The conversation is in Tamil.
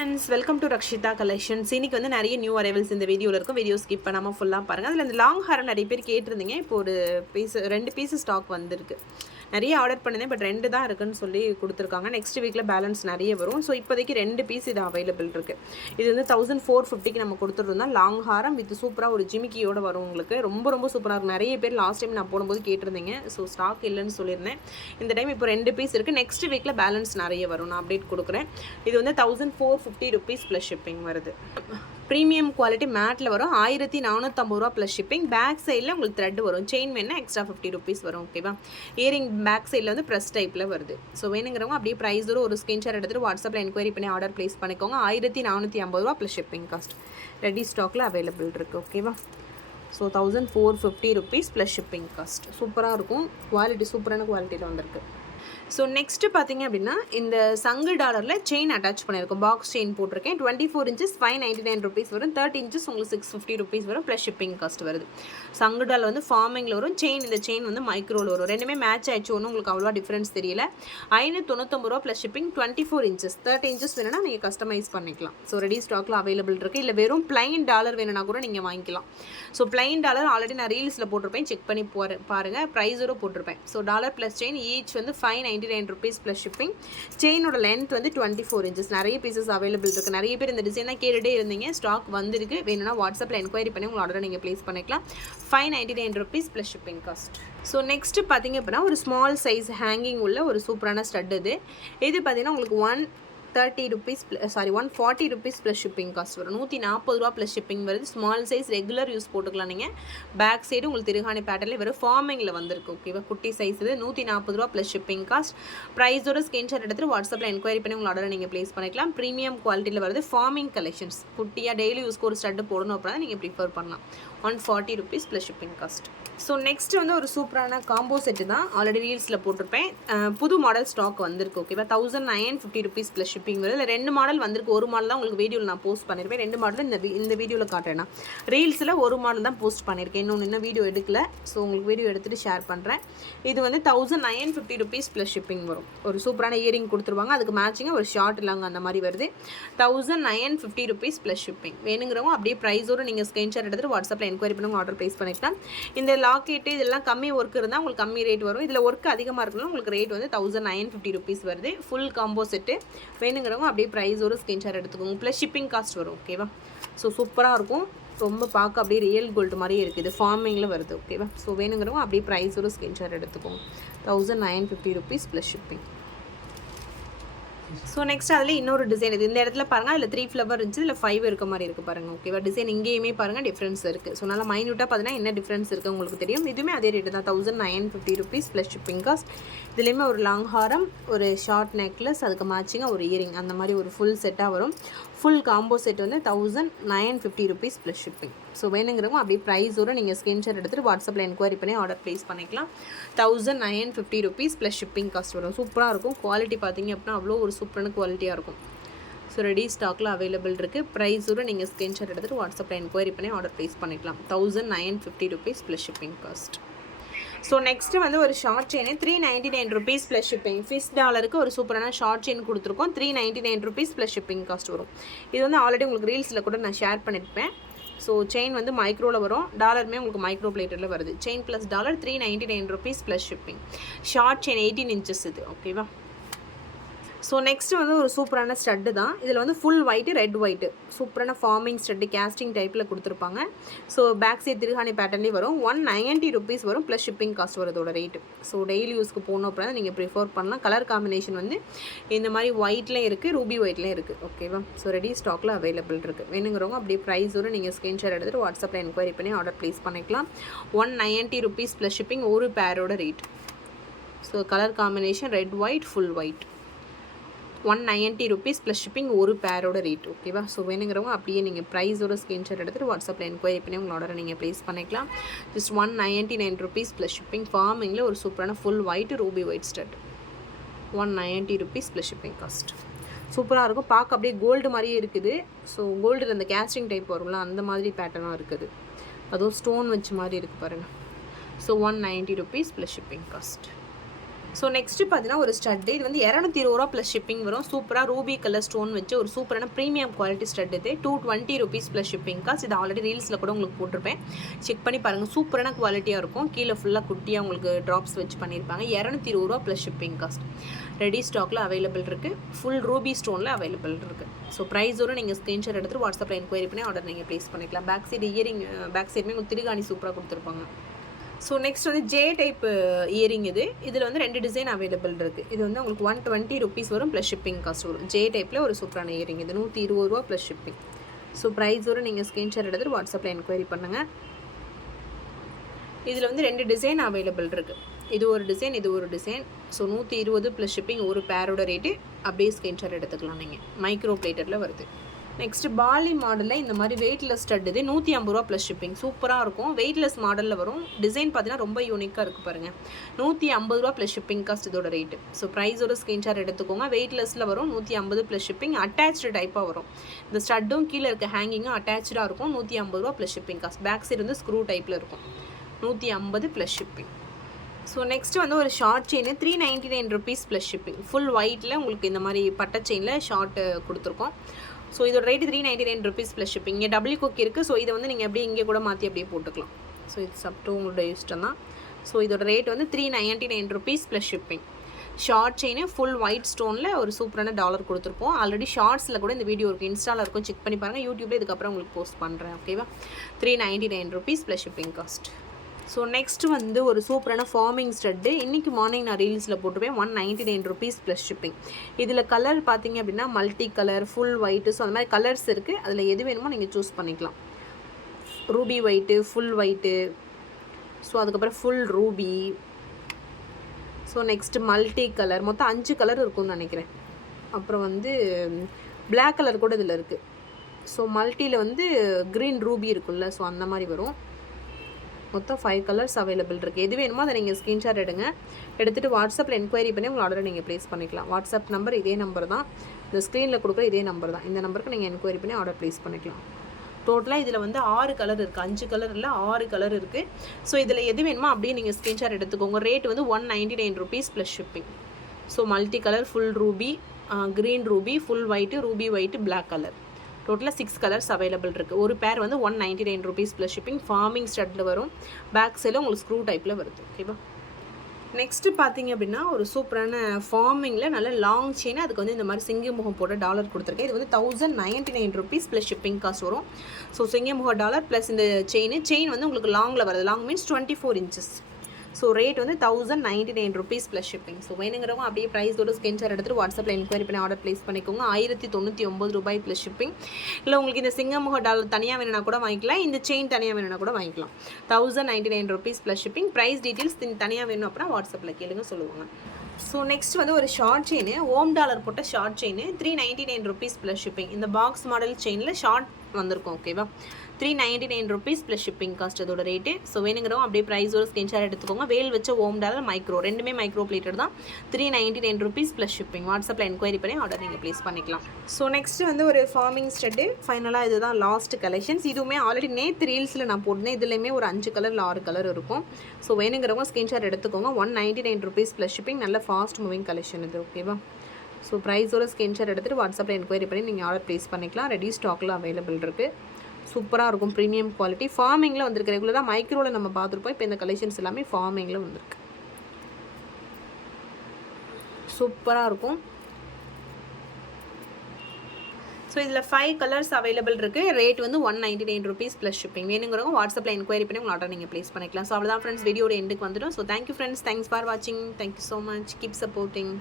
Friends, welcome to Rakshitha collections. இன்னைக்கு வந்து நிறைய நியூ அரைவல்ஸ் இந்த வீடியோவில் இருக்கும். வீடியோ ஸ்கிப் பண்ணாமல் ஃபுல்லாக பாருங்கள். அதில் இந்த லாங் ஹாரம் நிறைய பேர் கேட்டிருந்தீங்க. இப்போ ஒரு ரெண்டு பீஸ் ஸ்டாக் வந்திருக்கு. நிறைய ஆர்டர் பண்ணியிருந்தேன், பட் 2 தான் இருக்குன்னு சொல்லி கொடுத்துருக்காங்க. நெக்ஸ்ட் வீக்கில் பேலன்ஸ் நிறைய வரும். ஸோ இப்போதைக்கு 2 பீஸ் இது அவைலபிள் இருக்குது. இது வந்து 1450 நம்ம கொடுத்துருந்தோம். லாங் ஹாரம் வித் சூப்பராக ஒரு ஜிமிக்கியோடு வரும். உங்களுக்கு ரொம்ப ரொம்ப சூப்பராக இருக்கும். நிறைய பேர் லாஸ்ட் டைம் நான் போடும்போது கேட்டிருந்தீங்க. ஸோ ஸ்டாக் இல்லைன்னு சொல்லியிருந்தேன். இந்த டைம் இப்போ 2 பீஸ் இருக்குது. நெக்ஸ்ட் வீக்கில் பேலன்ஸ் நிறைய வரும். நான் அப்டேட் கொடுக்குறேன். இது வந்து 1450 rupees ப்ளஸ் ஷிப்பிங் வருது. ப்ரீமியம் குவாலிட்டி மேட்டில் வரும். 1450 ரூபா ப்ளஸ் ஷிப்பிங். பேக் சைடில் உங்களுக்கு த்ரெட் வரும். செயின் வேணா எக்ஸ்ட்ரா 50 rupees வரும். ஓகேவா? இயரிங் பேக் சைடில் வந்து ப்ரெஸ் டைப்பில் வருது. ஸோ வேணுங்கிறவங்க அப்படியே ப்ரைஸ் ஒரு ஸ்க்ரீன்ஷாட் எடுத்துகிட்டு வாட்ஸ்அப்பில் என்கொயரி பண்ணி ஆர்டர் ப்ளேஸ் பண்ணிக்கோங்க. 1450 ரூபா ப்ளஸ் ஷிப்பிங் காஸ்ட் ரெடி ஸ்டாக்கில் அவைலபிள் இருக்குது. ஓகேவா? So 1450 rupees plus shipping cost. சூப்பராக இருக்கும். குவாலிட்டி சூப்பரான குவாலிட்டியில் வந்திருக்கு. ஸோ நெக்ஸ்ட்டு பார்த்தீங்க அப்படின்னா இந்த சங்கு டாலரில் செயின் அட்டாச் பண்ணியிருக்கோம். பாக்ஸ் செயின் போட்டிருக்கேன். 24 inches 599 rupees வரும். 30 inches உங்களுக்கு 650 rupees வரும். ப்ளஸ் ஷிப்பிங் காஸ்ட் வருது. சங்கு டாலர் வந்து ஃபார்மிங்கில் வரும். செயின் இந்த செயின் வந்து மைக்ரோவில் வரும். ரெண்டுமே மேட்ச் ஆயிடுச்சு. ஒன்றும் உங்களுக்கு அவ்வளோவா டிஃப்ரென்ஸ் தெரியல. 599 ரூபா ப்ளஸ் ஷிப்பிங். 24 inches 30 inches வேணும்னா நீங்கள் கஸ்டமைஸ் பண்ணிக்கலாம். ஸோ ரெடி ஸ்டாக்கில் அவைலபிள் இருக்குது. இல்லை வெறும் பிளைன் டாலர் வேணும்னா கூட நீங்கள் வாங்கிக்கலாம். ஸோ பிளைன் டாலர் ஆல்ரெடி நான் ரீல்ஸில் போட்டிருப்பேன். செக் பண்ணி பாருங்கள். ப்ரைஸோட போட்டிருப்பேன். So dollar plus chain each வந்து 599 rupees ப்ளஸ் ஷிப்பிங். செயினோட லென்த் வந்து 24 inches. நிறைய பீசஸ் அவைலபிள் இருக்குது. நிறைய பேர் இந்த டிசைனாக கேட்டுகிட்டே இருந்தீங்க. ஸ்டாக் வந்திருக்கு. வேணும்னா வாட்ஸ்அப்பில் என்கொயரி பண்ணி உங்கள் ஆர்டரை நீங்கள் ப்ளேஸ் பண்ணிக்கலாம். 599 rupees plus shipping cost. So next பார்த்தீங்க அப்படின்னா ஒரு ஸ்மால் சைஸ் ஹேங்கிங் உள்ள ஒரு சூப்பரான ஸ்டட் இது பார்த்தீங்கன்னா உங்களுக்கு 140 rupees ப்ளஸ் ஷிப்பிங் காஸ்ட் வரும். 140 ரூபா ப்ளஸ் ஷிப்பிங் வருது. ஸ்மால் சைஸ் ரெகுலர் யூஸ் போட்டுக்கலாம். நீங்கள் பேக் சைடு உங்களுக்கு திருகாணி பேட்டர்னில் வெறும் ஃபார்மிங்கில் வந்திருக்கு. ஓகேவா? குட்டி சைஸ் இது 140 ரூபா ப்ளஸ் ஷிப்பிங் காஸ்ட். ப்ரைஸோட ஸ்க்ரீன்ஷாட் எடுத்துகிட்டு வாட்ஸ்அப்பில் என்கொயரி பண்ணி உங்கள் ஆர்டரை நீங்கள் ப்ளேஸ் பண்ணிக்கலாம். ப்ரீமியம் குவாலிட்டியில் வருது. Farming collections. குட்டியாக டெய்லி யூஸ்க்கு ஒரு ஸ்டட்டு போடணும் அப்படின்னா நீங்கள் ப்ரிஃபர் பண்ணலாம். 140 rupees plus shipping cost. So next வந்து ஒரு சூப்பரான காம்போ செட்டு தான். ஆல்ரெடி ரீல்ஸில் போட்டிருப்பேன். புது மாடல் ஸ்டாக் வந்திருக்கு. ஓகேவா? 1950 rupees ப்ளஸ் ஷிப்பிங் வருது. இல்லை 2 மாடல் வந்திருக்கு. ஒரு மாடல் தான் உங்களுக்கு வீடியோவில் நான் போஸ்ட் பண்ணியிருப்பேன். 2 மாடல் இந்த வீடியோவில் காட்டுறேன். ரீல்ஸில் ஒரு மாடல் தான் போஸ்ட் பண்ணியிருக்கேன். இன்னும் வீடியோ எடுக்கல. ஸோ உங்களுக்கு வீடியோ எடுத்துகிட்டு ஷேர் பண்ணுறேன். இது வந்து 1950 rupees ப்ளஸ் ஷிப்பிங் வரும். ஒரு சூப்பரான இயரிங் கொடுத்துருவாங்க. அதுக்கு மேட்சிங்காக ஒரு ஷார்ட் இல்லாங்க அந்த மாதிரி வருது. 1950 rupees ப்ளஸ் ஷிப்பிங். வேணுங்கிறவங்க அப்படியே ப்ரைஸோடு நீங்கள் ஸ்க்ரீன்ஷாட் எடுத்துகிட்டு வாட்ஸ்அப்பில் என்கொயரி பண்ணி ஆர்டர் ப்ளேஸ் பண்ணிக்கலாம். இந்த லாக்கெட்டு இதெல்லாம் கம்மி ஒர்க் இருந்தால் உங்களுக்கு கம்மி ரேட் வரும். இதில் ஒர்க் அதிகமாக இருக்கணும். உங்களுக்கு ரேட் வந்து 1950 rupees வருது. Full combo set. வேணுங்கிறவங்க அப்படியே ப்ரைஸோட ஸ்க்ரீன்ஷாட் எடுத்துக்கோங்க. ப்ளஸ் ஷிப்பிங் காஸ்ட் வரும். ஓகேவா? ஸோ சூப்பராக இருக்கும். ரொம்ப பார்க்க அப்படியே ரியல் கோல்டு மாதிரியே இருக்குது. ஃபார்மிங்கில் வருது. ஓகேவா? ஸோ வேணுங்கிறவங்க அப்படியே ப்ரைஸோட ஸ்க்ரீன்ஷாட் எடுத்துக்கோங்க. 1950 rupees plus shipping. So next அதில் இன்னொரு டிசைன் இது. இந்த இடத்துல பாருங்கள். அதில் 3 ஃப்ளவர் இருந்துச்சு. இதில் 5 இருக்க மாதிரி இருக்குது பாருங்கள். ஓகேவா? டிசைன் இங்கேயுமே பாருங்கள் டிஃப்ரென்ஸ் இருக்குது. ஸோ நல்லா மைன்யூட்டாக பார்த்தீங்கன்னா என்ன டிஃப்ரென்ஸ் இருக்குது உங்களுக்கு தெரியும். இதுவுமே அதே ரேட்டு தான். 1950 rupees ப்ளஸ் ஷிப்பிங் காஸ்ட். இதுலேயுமே ஒரு லாங் ஹாரம், ஒரு ஷார்ட் நெக்லஸ், அதுக்கு மேட்சிங்காக ஒரு இயரிங் அந்த மாதிரி ஒரு ஃபுல் செட்டாக வரும். ஃபுல் காம்போ செட் வந்து 1950 rupees ப்ளஸ் ஷிப்பிங். ஸோ வேணுங்கிறவங்க அப்படியே ப்ரைஸோடு நீங்கள் ஸ்க்ரீன்ஷாட் எடுத்துகிட்டு வாட்ஸ்அப்பில் என்கொயரி பண்ணி ஆர்டர் ப்ளேஸ் பண்ணிக்கலாம். 1950 rupees ப்ளஸ் ஷிப்பிங் காஸ்ட் வரும். சூப்பராக இருக்கும். குவாலிட்டி பார்த்தீங்க அப்படின்னா அவ்வளோ ஒரு சூப்பரான குவாலிட்டியாக இருக்கும். ஸோ ரெடி ஸ்டாக்கில் அவைலபிள் இருக்குது. ப்ரைஸோடு நீங்கள் ஸ்க்ரீன்ஷாட் எடுத்துகிட்டு வாட்ஸ்அப்பில் என்கொயரி பண்ணி ஆர்டர் ப்ளேஸ் பண்ணிக்கலாம். 1950 rupees plus shipping cost. So next வந்து ஒரு short chain 399 rupees plus shipping. Fish டாலருக்கு ஒரு சூப்பரான ஷார்ட் செயின் கொடுத்துருக்கோம். 399 rupees ப்ளஸ் ஷிப்பிங் காஸ்ட் வரும். இது வந்து ஆல்ரெடி உங்களுக்கு ரீல்ஸில் கூட நான் ஷேர் பண்ணியிருப்பேன். ஸோ செயின் வந்து மைக்ரோவில் வரும். டாலருமே உங்களுக்கு மைக்ரோ பிளேட்டரில் வருது. Chain plus dollar 399 rupees plus shipping. Short chain 18 inches இது. ஓகேவா? ஸோ நெக்ஸ்ட் வந்து ஒரு சூப்பரான ஸ்டட்டு தான். இதில் வந்து ஃபுல் ஒயிட்டு ரெட் ஒயிட்டு சூப்பரான ஃபார்மிங் ஸ்டட்டு கேஸ்டிங் டைப்பில் கொடுத்துருப்பாங்க. ஸோ பேக் சைட் திருகாணி பேட்டர்லேயே வரும். 190 rupees வரும். ப்ளஸ் ஷிப்பிங் காஸ்ட் வரதோட ரேட்டு. ஸோ டெய்லி யூஸ்க்கு போகணும் அப்படின்னா நீங்கள் ப்ரிஃபர் பண்ணலாம். கலர் காம்பினேஷன் வந்து இந்த மாதிரி ஒயிட்லேயும் இருக்குது, ரூபி ஒயிட்லேயும் இருக்குது. ஓகேவா? ஸோ ரெடி ஸ்டாக்கில் அவைலபிள் இருக்குது. வேணுங்கிறவங்க அப்படியே ப்ரைஸோடு நீங்கள் ஸ்க்ரீன்ஷாட் எடுத்துகிட்டு வாட்ஸ்அப்பில் என்கொயரி பண்ணி ஆர்டர் ப்ளேஸ் பண்ணிக்கலாம். 190 rupees ப்ளஸ் ஷிப்பிங். ஒரு பேரோட rate. So colour combination red white full white. 190 rupees plus shipping. ஒரு பேரோட ரேட். ஓகேவா? ஸோ வேணுங்கிறவங்க அப்படியே நீங்கள் ப்ரைஸோட ஸ்க்ரீன்ஷாட் எடுத்துகிட்டு வாட்ஸ்அப்பில் என்கொயரி பண்ணி உங்கள் ஆர்டரை நீங்கள் ப்ளேஸ் பண்ணிக்கலாம். Just 199 rupees plus shipping. ஃபார்மிங்கில் ஒரு சூப்பரான full white ruby white stud. 190 rupees plus shipping cost. சூப்பராக இருக்கும். பார்க்க அப்படியே கோல்டு மாதிரியே இருக்குது. ஸோ கோல்டு அந்த கேஸ்டிங் டைப் வரும்ல அந்த மாதிரி பேட்டர்னாக இருக்குது. அதுவும் ஸ்டோன் வச்ச மாதிரி இருக்குது பாருங்கள். So 190 rupees plus shipping cost. So next பார்த்தீங்கன்னா ஒரு ஸ்டட்டு இது வந்து 220 ரூபா ப்ளஸ் ஷிப்பிங் வரும். சூப்பராக ரூபி கலர் ஸ்டோன் வச்சு ஒரு சூப்பரான ப்ரீமியம் குவாலிட்டி ஸ்டட் இது 220 rupees ப்ளஸ் ஷிப்பிங் காஸ்ட். இது ஆல்ரெடி ரீல்ஸில் கூட உங்களுக்கு போட்டிருப்பேன், செக் பண்ணி பாருங்கள். சூப்பரான குவாலிட்டியாக இருக்கும். கீழே ஃபுல்லாக குட்டியாக உங்களுக்கு ட்ராப்ஸ் வச்சு பண்ணியிருப்பாங்க. 220 ரூபா ப்ளஸ் ஷிப்பிங் காஸ்ட். ரெடி ஸ்டாக்கில் அவைலபிள் இருக்குது. ஃபுல் ரூபி ஸ்டோனில் அவைலபிள் இருக்குது. ஸோ ப்ரைஸோடு நீங்கள் ஸ்க்ரீன்ஷாட் எடுத்துகிட்டு வாட்ஸ்அப்பில் என்கொயரி பண்ணி ஆர்டர் நீங்கள் ப்ளேஸ் பண்ணிக்கலாம். பேக் சைடு இயரிங் பேக் சைடுமே உங்களுக்கு திருகாணி சூப்பராக கொடுத்துருப்பாங்க. ஸோ நெக்ஸ்ட் வந்து ஜே டைப் இயரிங் இதில் வந்து 2 டிசைன் அவைலபிள் இருக்குது. இது வந்து உங்களுக்கு 120 rupees வரும் ப்ளஸ் ஷிப்பிங் காஸ்ட் வரும். ஜே டைப்பில் ஒரு சூப்பரான இயரிங் இது 120 ரூபா ப்ளஸ் ஷிப்பிங். ஸோ ப்ரைஸோடு நீங்கள் ஸ்க்ரீன்ஷாட் எடுத்துகிட்டு வாட்ஸ்அப்பில் என்கொயரி பண்ணுங்கள். இதில் வந்து 2 டிசைன் அவைலபிள் இருக்குது. இது ஒரு டிசைன், இது ஒரு டிசைன். ஸோ 120 ப்ளஸ் ஷிப்பிங் ஒரு பேரோட ரேட்டு. அப்படியே ஸ்க்ரீன்ஷாட் எடுத்துக்கலாம் நீங்கள். மைக்ரோ பிளேட்டரில் வருது. நெக்ஸ்ட்டு பாலி மாடலில் இந்த மாதிரி வெயிட்லெஸ் ஸ்டட் இது 150 ரூபா ப்ளஸ் ஷிப்பிங். சூப்பராக இருக்கும். வெயிட்லெஸ் மாடலில் வரும். டிசைன் பார்த்தீங்கன்னா ரொம்ப யூனிக்காக இருக்குது பாருங்கள். 150 ரூபா ப்ளஸ் ஷிப்பிங் காஸ்ட் இதோட ரேட்டு. ஸோ ப்ரைஸோட ஸ்க்ரீன்ஷாட் எடுத்துக்கோங்க. வெயிட்லெஸில் வரும். 150 ப்ளஸ் ஷிப்பிங். அட்டாச்சு டைப்பாக வரும். இந்த ஸ்டட்டும் கீழே இருக்க ஹேங்கிங்கும் அட்டாச்சாக இருக்கும். 150 ரூபா plus shipping cost. Back side வந்து ஸ்க்ரூ டைப்பில் இருக்கும். 150 ப்ளஸ் ஷிப்பிங். ஸோ நெக்ஸ்ட்டு வந்து ஒரு short chain 399 rupees plus shipping. Full ஒயிட்டில் உங்களுக்கு இந்த மாதிரி பட்டை செயினில் ஷார்ட்டு கொடுத்துருக்கோம். ஸோ இதோட ரேட்டு 399 rupees ப்ளஸ் ஷிப்பிங். இங்கே டபுள் கொக்கி இருக்குது. ஸோ இதை வந்து நீங்கள் அப்படியே இங்கே கூட மாற்றி அப்படியே போட்டுக்கலாம். ஸோ இது சப்ட்டு உங்களோட இஷ்டம் தான். ஸோ இதோட ரேட் வந்து 399 rupees plus shipping. Short chain full white ஸ்டோனில் ஒரு சூப்பரான டாலர் கொடுத்துருப்போம். ஆல்ரெடி ஷார்ட்ஸில் கூட இந்த வீடியோ இருக்குது, இன்ஸ்டாவில் இருக்கும், செக் பண்ணி பாருங்கள். யூடியூப்பில் இதுக்கப்புறம் உங்களுக்கு போஸ்ட் பண்ணுறேன். ஓகேவா? 399 rupees plus shipping cost. So next வந்து ஒரு சூப்பரான ஃபார்மிங் ஸ்டட்டு. இன்றைக்கி மார்னிங் நான் ரீல்ஸில் போட்டுருப்பேன். 199 rupees ப்ளஸ் ஷிப்பிங். இதில் கலர் பார்த்தீங்க அப்படின்னா multi colour, full white, so அந்த மாதிரி கலர்ஸ் இருக்குது. அதில் எது வேணுமோ நீங்கள் சூஸ் பண்ணிக்கலாம். Ruby white, full white, so அதுக்கப்புறம் full ruby, so next multi colour, மொத்தம் 5 கலர் இருக்கும்னு நினைக்கிறேன். அப்புறம் வந்து பிளாக் கலர் கூட இதில் இருக்குது. ஸோ மல்டியில் வந்து க்ரீன் ரூபி இருக்குல்ல, ஸோ அந்த மாதிரி வரும். மொத்தம் 5 கலர்ஸ் அவைலபிள் இருக்குது. எது வேணுமோ அதை நீங்கள் ஸ்க்ரீன்ஷாட் எடுங்க. எடுத்துகிட்டு வாட்ஸ்அப்பில் என்கொயரி பண்ணி உங்கள் ஆர்டரை நீங்கள் ப்ளேஸ் பண்ணிக்கலாம். வாட்ஸ்அப் நம்பர் இதே நம்பர் தான், இந்த ஸ்க்ரீனில் கொடுக்குற இதே நம்பர் தான். இந்த நம்பருக்கு நீங்கள் என்கொயரி பண்ணி ஆர்டர் ப்ளேஸ் பண்ணிக்கலாம். டோட்டலாக இதில் வந்து 6 கலர் இருக்குது. 5 கலர் இல்லை, 6 கலர் இருக்குது. ஸோ இதில் எது வேணுமோ அப்படியே நீங்கள் ஸ்க்ரீன்ஷாட் எடுத்துக்கோங்க. ரேட் வந்து 199 rupees plus shipping. So multi colour, full ruby, green ruby, full white, ruby white, black colour, டோட்டலாக 6 கலர்ஸ் அவைலபிள் இருக்குது. ஒரு பேர் வந்து 199 rupees ப்ளஸ் ஷிப்பிங். ஃபார்மிங் ஸ்டட்டில் வரும். பேக் சைடில் உங்களுக்கு ஸ்க்ரூ டைப்பில் வருது. ஓகேவா? நெக்ஸ்ட்டு பார்த்தீங்க அப்படின்னா ஒரு சூப்பரான ஃபார்மிங்கில் நல்ல லாங் செயின். அதுக்கு வந்து இந்த மாதிரி சிங்கமுகம் போட்ட டாலர் கொடுத்துருக்கேன். இது வந்து 1099 rupees ப்ளஸ் ஷிப்பிங் காஸ்ட் வரும். ஸோ சிங்கமுகம் டாலர் ப்ளஸ் இந்த செயின் வந்து உங்களுக்கு லாங்கில் வருது. Long means 24 inches. So rate வந்து 1099 rupees ப்ளஸ் ஷிப்பிங். ஸோ வேணுங்கிறவங்க அப்படியே ப்ரைஸோட ஸ்க்ரீன்ஷாட் எடுத்துகிட்டு வாட்ஸ்அப்பில் என்கொயரி பண்ணி ஆர்டர் ப்ளேஸ் பண்ணிக்கோங்க. 1099 ரூபாய் ப்ளஸ் ஷிப்பிங். இல்லை உங்களுக்கு இந்த சிங்கமுக டாலர் தனியாக வேணும்னா கூட வாங்கிக்கலாம், இந்த செயின் தனியாக வேணும்னா கூட வாங்கிக்கலாம். 1099 rupees plus shipping. Price details தனியாக வேணும் அப்படின்னா வாட்ஸ்அப்பில் கேளுங்க, சொல்லுவாங்க. ஸோ நெக்ஸ்ட் வந்து ஒரு ஷார்ட் செயின், ஓம் டாலர் போட்ட short chain 399 rupees plus shipping. இந்த பாக்ஸ் மாடல் செயினில் ஷார்ட் வந்திருக்கும். ஓகேவா? 399 rupees ப்ளஸ் ஷிப்பிங் காஸ்ட் அதோட ரேட்டு. ஸோ வேணுங்கிறவங்க அப்படியே ப்ரைஸோட ஸ்க்ரீன்ஷாட் எடுத்துக்கோங்க. வேல் வச்ச ஓம் டாலர் மைக்ரோ, ரெண்டுமே மைக்ரோ பிளேட்டட் தான். 399 rupees ப்ளஸ் ஷிப்பிங். வாட்ஸ்அப்பில் என்கொயரி பண்ணி ஆர்டர் நீங்கள் ப்ளேஸ் பண்ணிக்கலாம். ஸோ நெக்ஸ்ட் வந்து ஒரு ஃபார்மிங் ஸ்டட்டு. ஃபைனலாக இதுதான் லாஸ்ட் கலெக்ஷன்ஸ். இதுவுமே ஆல்ரெடி நேற்று ரீல்ஸில் நான் போட்டிருந்தேன். இதுலேயுமே ஒரு 5 கலர் 6 கலர் இருக்கும். ஸோ வேணுங்கிறவங்க ஸ்க்ரீன்ஷாட் எடுத்துக்கோங்க. 199 rupees ப்ளஸ் ஷிப்பிங். நல்ல ஃபாஸ்ட் மூவிங் கலெக்ஷன் இது. ஓகேவா? ஸோ ப்ரைஸோட ஸ்க்ரீன்ஷாட் எடுத்துகிட்டு வாட்ஸ்அப்பில் என்கொயரி பண்ணி நீங்கள் ஆர்டர் ப்ளேஸ் பண்ணிக்கலாம். ரெடி ஸ்டாக்கில் அவைலபிள் இருக்குது. சூப்பராக இருக்கும். Premium quality. ஃபார்மிங்கில் வந்திருக்கு. ரெகுலராக மைக்ரோவில் நம்ம பார்த்துருப்போம். இப்போ இந்த கலெக்ஷன்ஸ் எல்லாமே ஃபார்மிங்கில் வந்திருக்கு. சூப்பராக இருக்கும். ஸோ இதில் 5 கலர்ஸ் அவைலபிள் இருக்குது. ரேட் வந்து 199 rupees ப்ளஸ் ஷிப்பிங். வேணுங்கிறவங்க வாட்ஸ்அப்பில் என்கொயரி பண்ணி உங்கள் ஆர்டர் நீங்கள் ப்ளேஸ் பண்ணிக்கலாம். ஸோ அவ்வளோதான் ஃப்ரெண்ட்ஸ், வீடியோட எண்டுக்கு வந்துடும். So thank you friends, thanks for வாட்சிங். Thank you so much. Keep supporting.